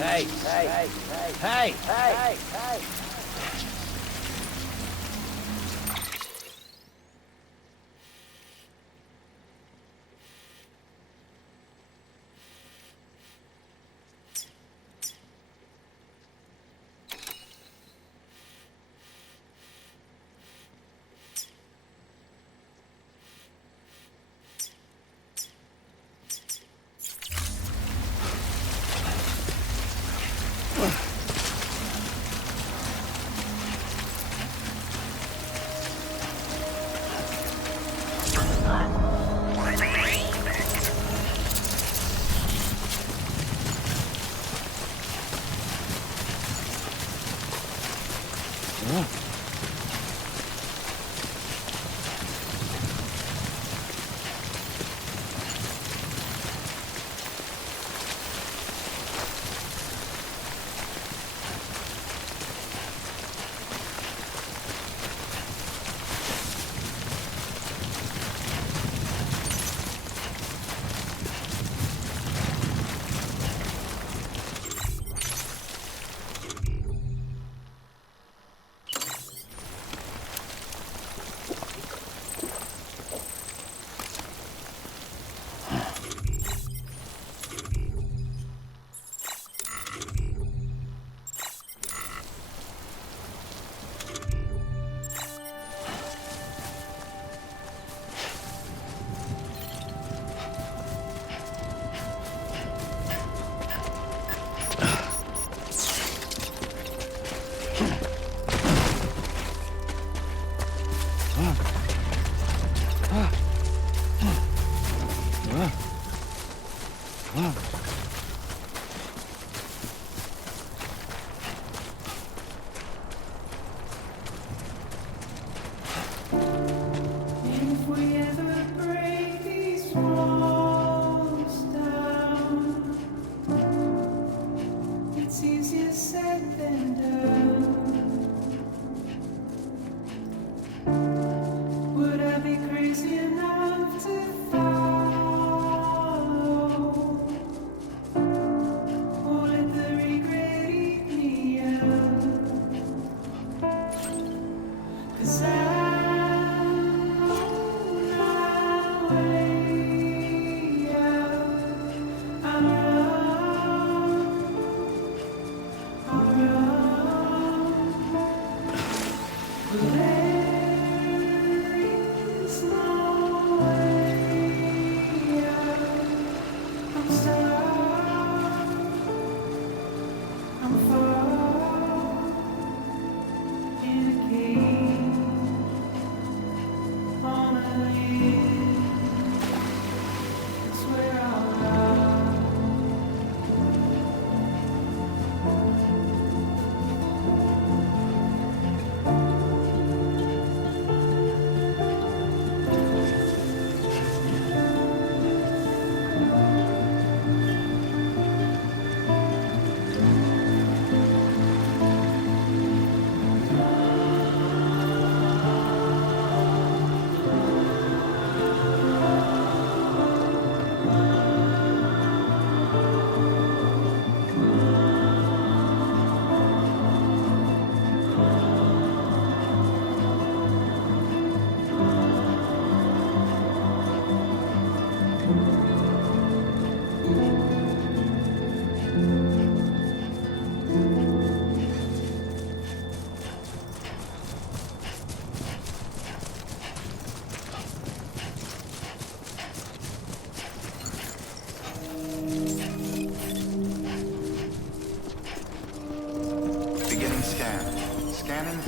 Hey!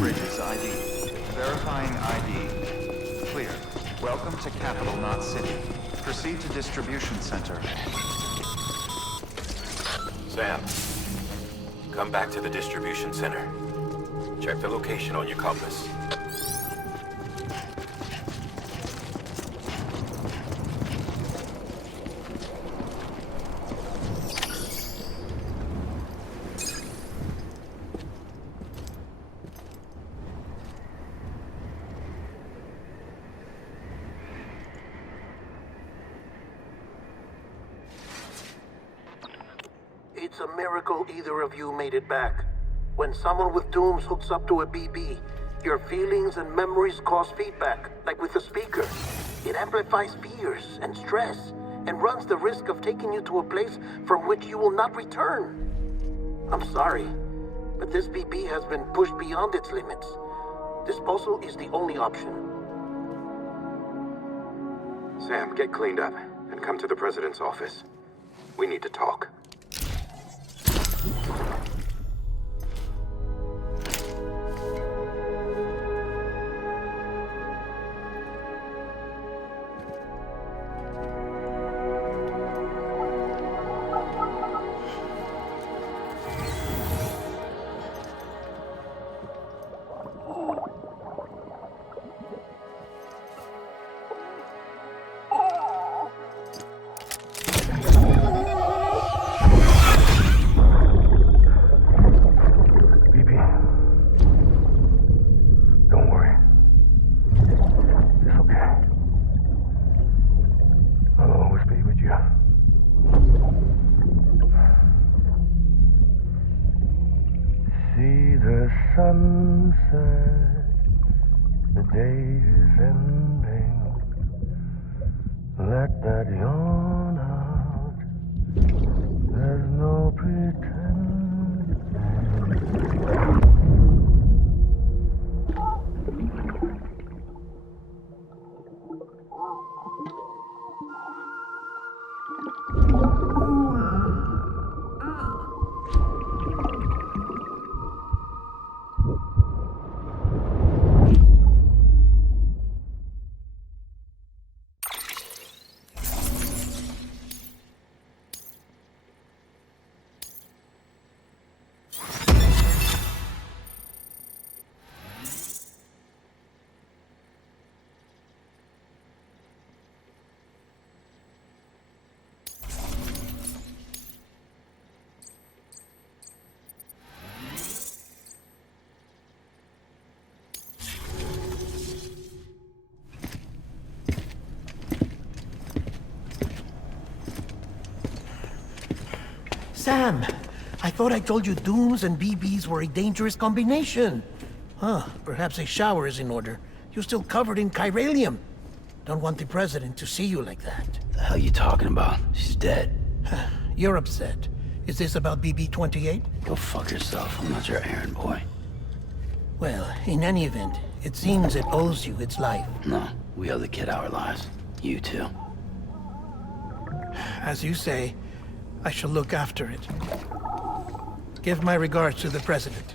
Bridges ID. Verifying ID. Clear. Welcome to Capital, not City. Proceed to Distribution Center. Sam, come back to the distribution center. Check the location on your compass. It's a miracle either of you made it back. When someone with dooms hooks up to a BB, your feelings and memories cause feedback, like with a speaker. It amplifies fears and stress, and runs the risk of taking you to a place from which you will not return. I'm sorry, but this BB has been pushed beyond its limits. Disposal is the only option. Sam, get cleaned up and come to the president's office. We need to talk. Sunset, the day is ending. Let that yawn out. There's no pretending. Sam, I thought I told you dooms and BBs were a dangerous combination. Huh, perhaps a shower is in order. You're still covered in chiralium. Don't want the president to see you like that. The hell you talking about? She's dead. You're upset. Is this about BB-28? Go fuck yourself. I'm not your errand boy. Well, in any event, it seems it owes you its life. No, we owe the kid our lives. You too. As you say, I shall look after it. Give my regards to the president.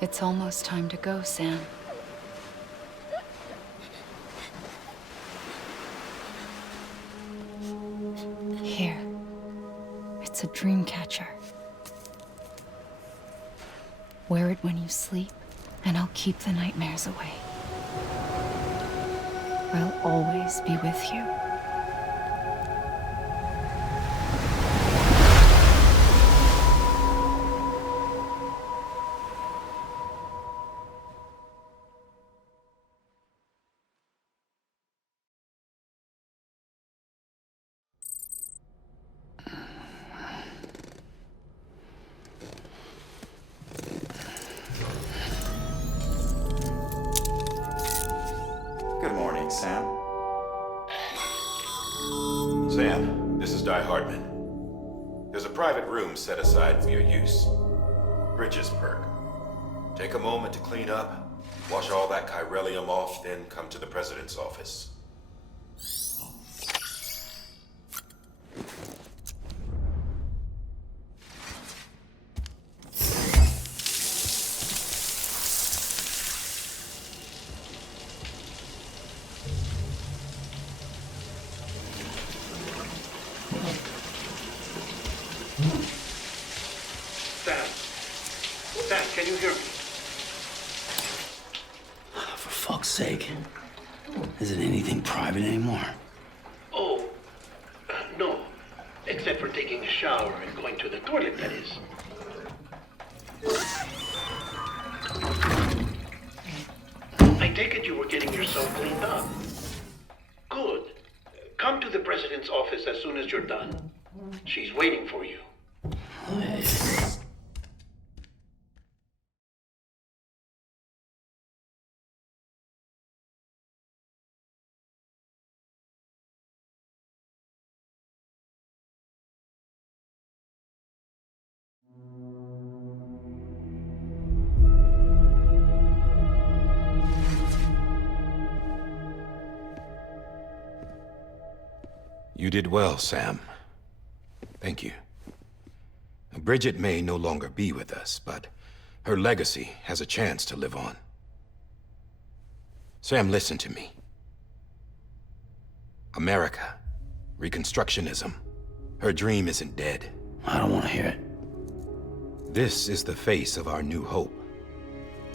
It's almost time to go, Sam. Here. It's a dream catcher. Wear it when you sleep, and I'll keep the nightmares away. I'll always be with you. Good morning, Sam. Sam, this is Di Hartman. There's a private room set aside for your use. Bridges perk. Take a moment to clean up, wash all that chiralium off, then come to the president's office. Sam. Sam, can you hear me? For fuck's sake. Is it anything private anymore? Oh, no. Except for taking a shower and going to the toilet, that is. I take it you were getting yourself cleaned up. Good. Come to the president's office as soon as you're done. She's waiting for you. You did well, Sam. Thank you. Bridget may no longer be with us, but her legacy has a chance to live on. Sam, listen to me. America, Reconstructionism, her dream isn't dead. I don't want to hear it. This is the face of our new hope.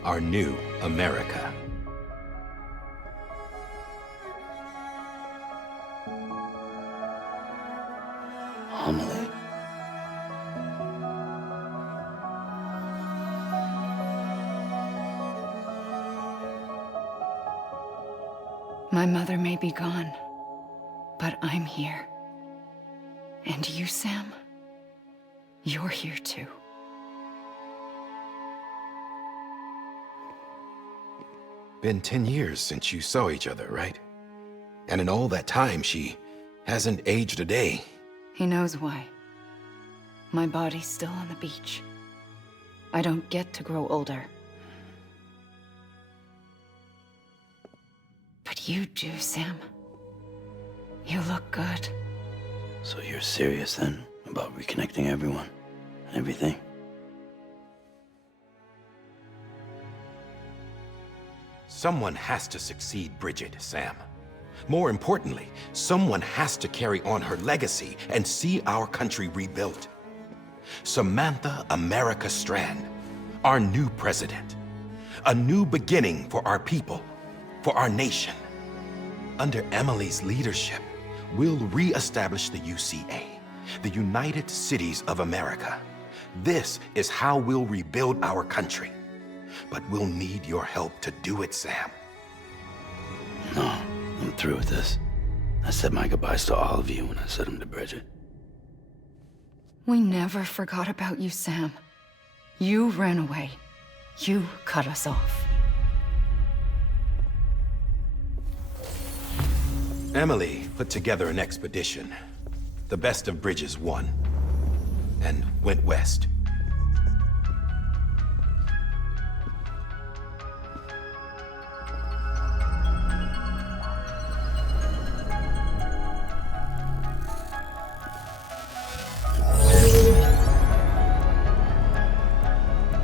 Our new America. Amelie. My mother may be gone, but I'm here. And you, Sam, you're here too. Been 10 years since you saw each other, right? And in all that time, she hasn't aged a day. He knows why. My body's still on the beach. I don't get to grow older. But you do, Sam. You look good. So you're serious then about reconnecting everyone and everything? Someone has to succeed Bridget, Sam. More importantly, someone has to carry on her legacy and see our country rebuilt. Samantha America Strand, our new president. A new beginning for our people, for our nation. Under Emily's leadership, we'll re-establish the UCA, the United Cities of America. This is how we'll rebuild our country. But we'll need your help to do it, Sam. No, I'm through with this. I said my goodbyes to all of you when I said them to Bridget. We never forgot about you, Sam. You ran away. You cut us off. Emily put together an expedition. The best of Bridges won. And went west.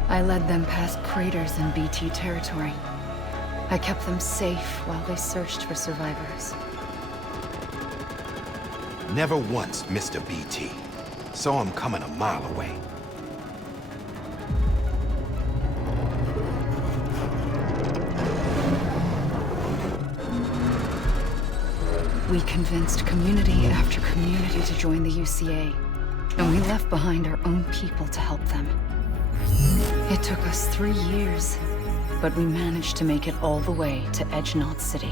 I led them past craters in BT territory. I kept them safe while they searched for survivors. Never once missed a BT. Saw him coming a mile away. We convinced community after community to join the UCA, and we left behind our own people to help them. It took us 3 years, but we managed to make it all the way to Edge-Knot City.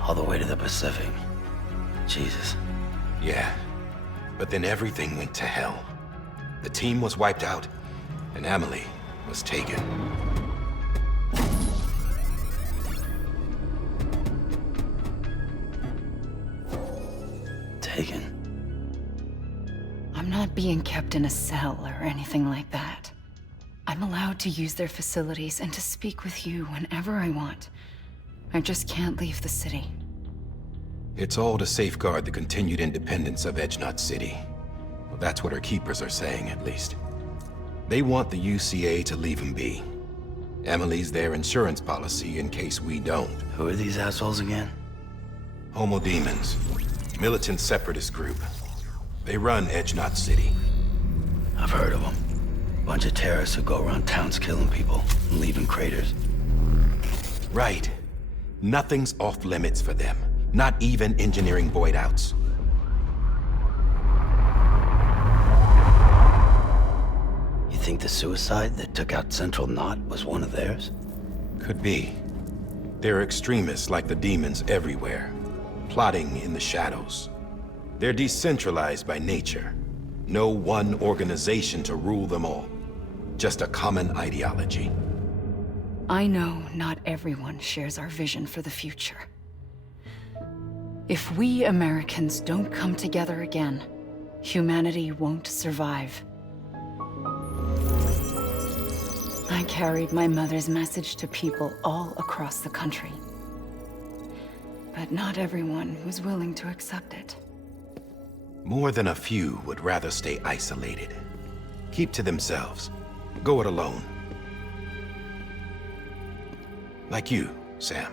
All the way to the Pacific. Jesus. Yeah, but then everything went to hell. The team was wiped out, and Emily was taken. Taken? I'm not being kept in a cell or anything like that. I'm allowed to use their facilities and to speak with you whenever I want. I just can't leave the city. It's all to safeguard the continued independence of Edge-Knot City. Well, that's what our keepers are saying, at least. They want the UCA to leave them be. Emily's their insurance policy in case we don't. Who are these assholes again? Homo Demons. Militant separatist group. They run Edge-Knot City. I've heard of them. Bunch of terrorists who go around towns killing people and leaving craters. Right. Nothing's off limits for them. Not even engineering void outs. You think the suicide that took out Central Knot was one of theirs? Could be. There are extremists like the demons everywhere, plotting in the shadows. They're decentralized by nature. No one organization to rule them all. Just a common ideology. I know not everyone shares our vision for the future. If we Americans don't come together again, humanity won't survive. I carried my mother's message to people all across the country. But not everyone was willing to accept it. More than a few would rather stay isolated. Keep to themselves. Go it alone. Like you, Sam.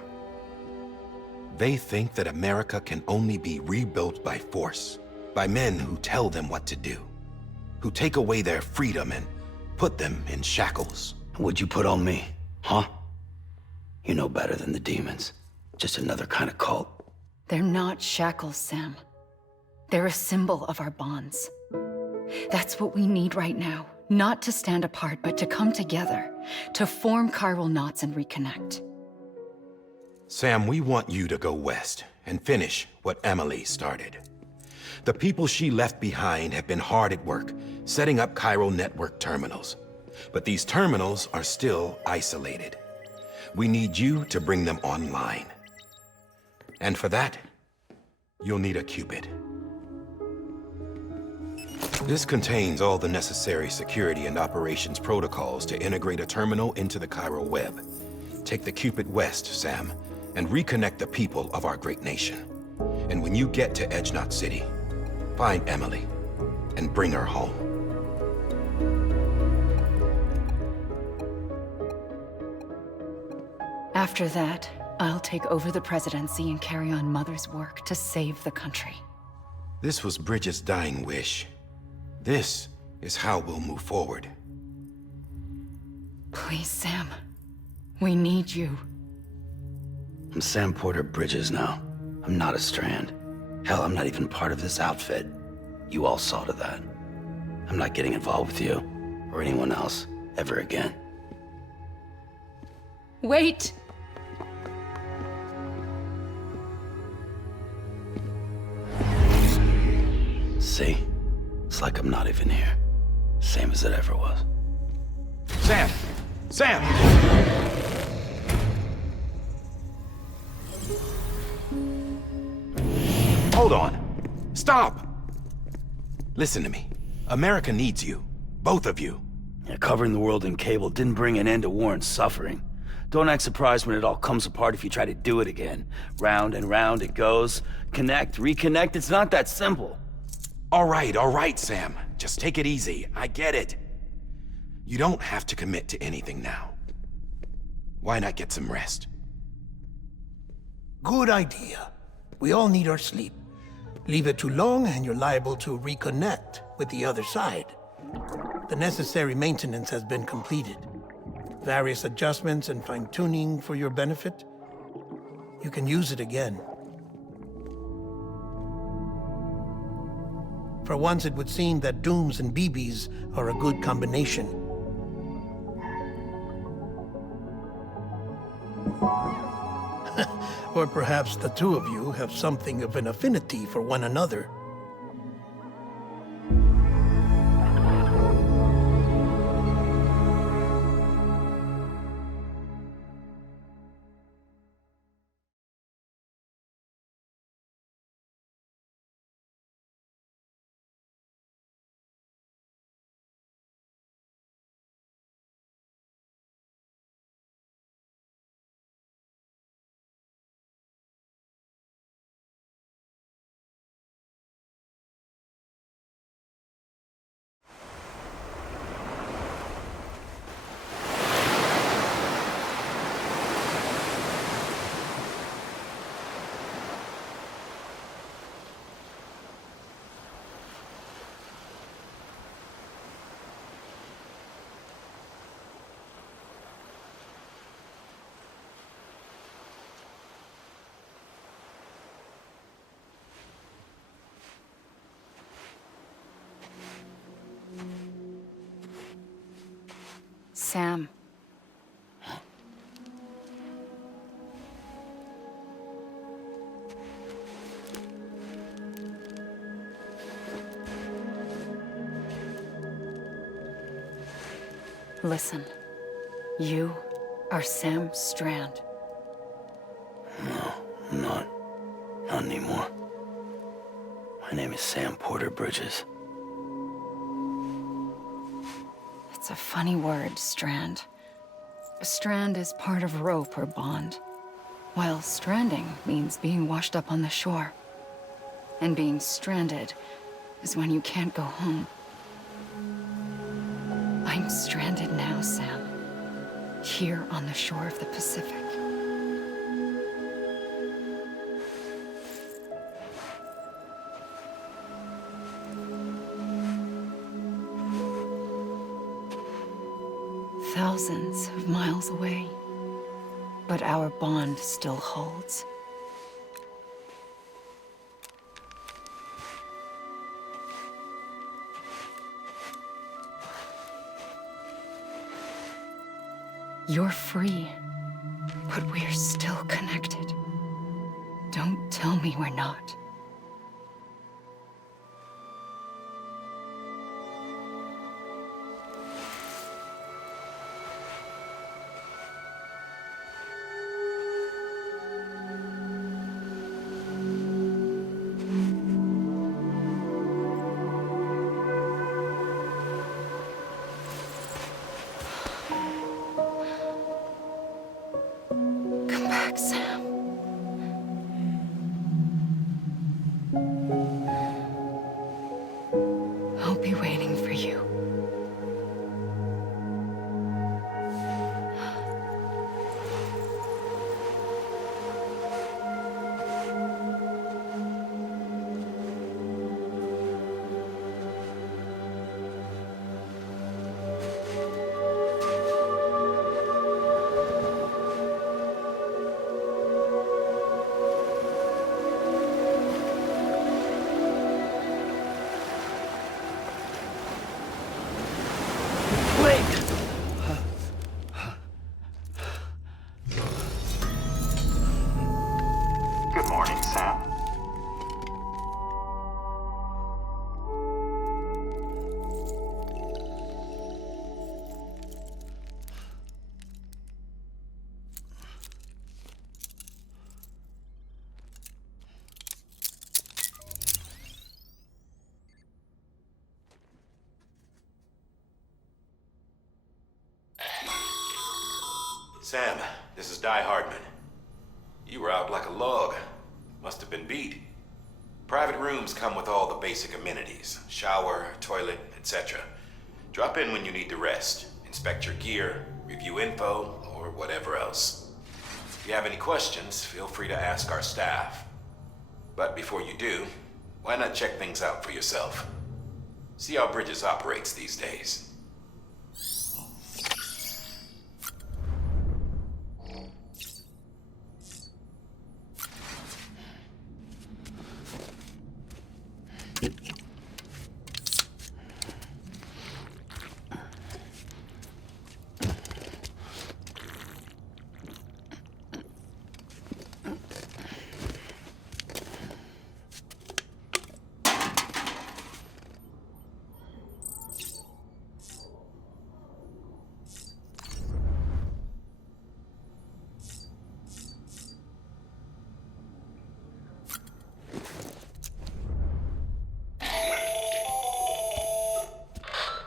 They think that America can only be rebuilt by force, by men who tell them what to do, who take away their freedom and put them in shackles. What'd you put on me, huh? You know better than the demons. Just another kind of cult. They're not shackles, Sam. They're a symbol of our bonds. That's what we need right now. Not to stand apart, but to come together, to form chiral knots and reconnect. Sam, we want you to go west and finish what Emily started. The people she left behind have been hard at work, setting up chiral network terminals. But these terminals are still isolated. We need you to bring them online. And for that, you'll need a Cupid. This contains all the necessary security and operations protocols to integrate a terminal into the chiral web. Take the Cupid west, Sam, and reconnect the people of our great nation. And when you get to Edge-Knot City, find Emily and bring her home. After that, I'll take over the presidency and carry on Mother's work to save the country. This was Bridget's dying wish. This is how we'll move forward. Please, Sam. We need you. I'm Sam Porter Bridges now. I'm not a Strand. Hell, I'm not even part of this outfit. You all saw to that. I'm not getting involved with you, or anyone else, ever again. Wait! See? It's like I'm not even here. Same as it ever was. Sam! Sam! Hold on. Stop! Listen to me. America needs you. Both of you. Yeah, covering the world in cable didn't bring an end to war and suffering. Don't act surprised when it all comes apart if you try to do it again. Round and round it goes. Connect, reconnect, it's not that simple. All right, Sam. Just take it easy. I get it. You don't have to commit to anything now. Why not get some rest? Good idea. We all need our sleep. Leave it too long and you're liable to reconnect with the other side. The necessary maintenance has been completed. Various adjustments and fine-tuning for your benefit. You can use it again. For once, it would seem that Dooms and BBs are a good combination. Or perhaps the two of you have something of an affinity for one another. Sam. Listen, you are Sam Strand. No, I'm not. Not anymore. My name is Sam Porter Bridges. It's a funny word, Strand. A strand is part of rope or bond, while stranding means being washed up on the shore. And being stranded is when you can't go home. I'm stranded now, Sam. Here on the shore of the Pacific. Thousands of miles away. But our bond still holds. You're free, but we're still connected. Don't tell me we're not. Come back, Sam. I'll be waiting for you. Good morning, Sam. Sam, this is Di Hardman. You were out like a log. Must have been beat. Private rooms come with all the basic amenities. Shower, toilet, etc. Drop in when you need to rest. Inspect your gear, review info, or whatever else. If you have any questions, feel free to ask our staff. But before you do, why not check things out for yourself? See how Bridges operates these days.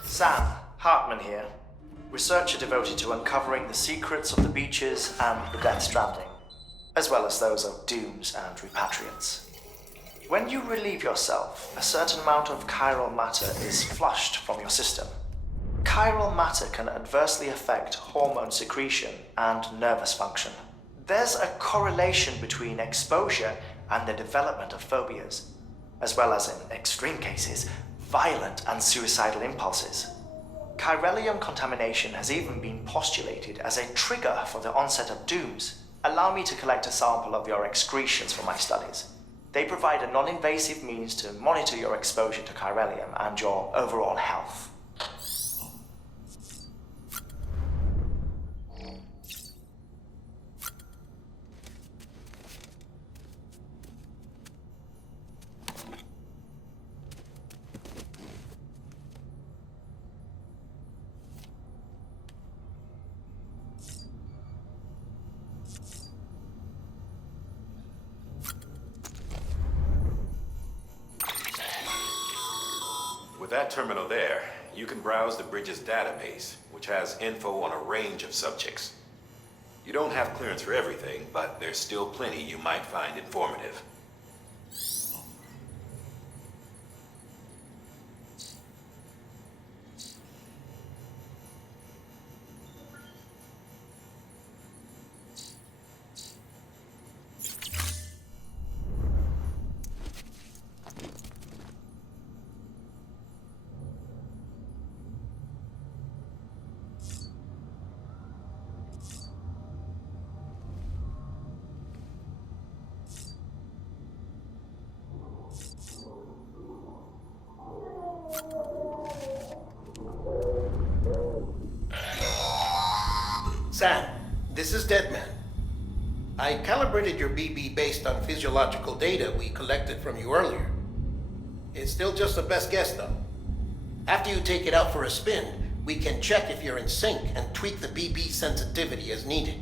Sam, Hartman here. Researcher devoted to uncovering the secrets of the beaches and the Death Stranding, as well as those of dooms and repatriants. When you relieve yourself, a certain amount of chiral matter is flushed from your system. Chiral matter can adversely affect hormone secretion and nervous function. There's a correlation between exposure and the development of phobias, as well as, in extreme cases, violent and suicidal impulses. Chiralium contamination has even been postulated as a trigger for the onset of dooms. Allow me to collect a sample of your excretions for my studies. They provide a non-invasive means to monitor your exposure to chiralium and your overall health. With that terminal there, you can browse the bridge's database, which has info on a range of subjects. You don't have clearance for everything, but there's still plenty you might find informative. Sam, this is Deadman. I calibrated your BB based on physiological data we collected from you earlier. It's still just a best guess, though. After you take it out for a spin, we can check if you're in sync and tweak the BB sensitivity as needed.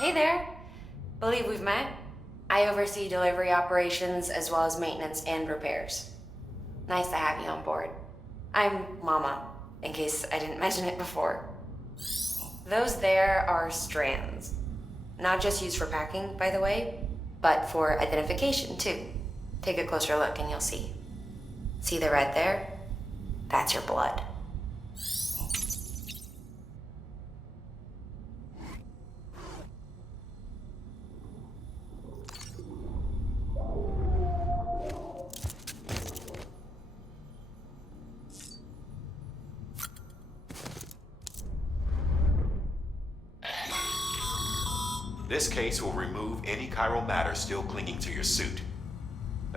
Hey there. Believe we've met. I oversee delivery operations as well as maintenance and repairs. Nice to have you on board. I'm Mama, in case I didn't mention it before. Those there are strands. Not just used for packing, by the way, but for identification too. Take a closer look and you'll see. See the red there? That's your blood. This case will remove any chiral matter still clinging to your suit.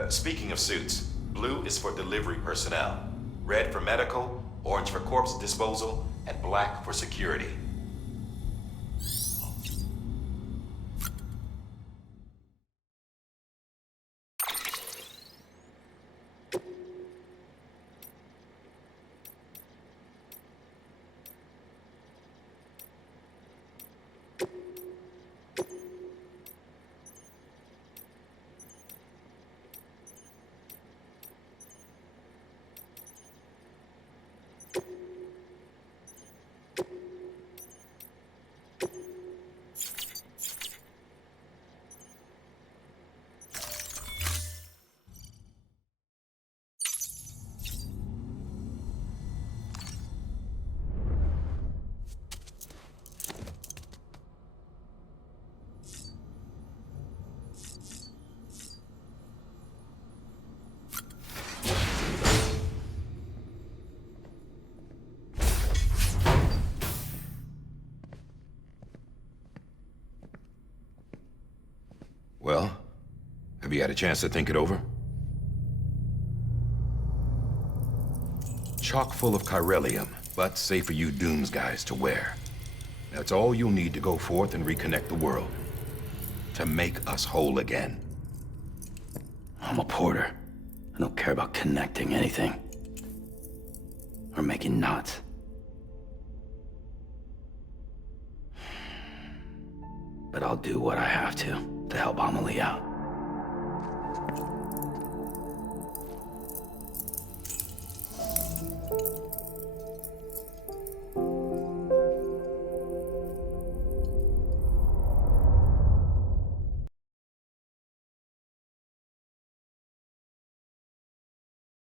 Speaking of suits, blue is for delivery personnel, red for medical, orange for corpse disposal, and black for security. Well, have you had a chance to think it over? Chock full of chiralium, but safe for you Dooms guys to wear. That's all you'll need to go forth and reconnect the world. To make us whole again. I'm a porter. I don't care about connecting anything. Or making knots. But I'll do what I have to help Amelie out.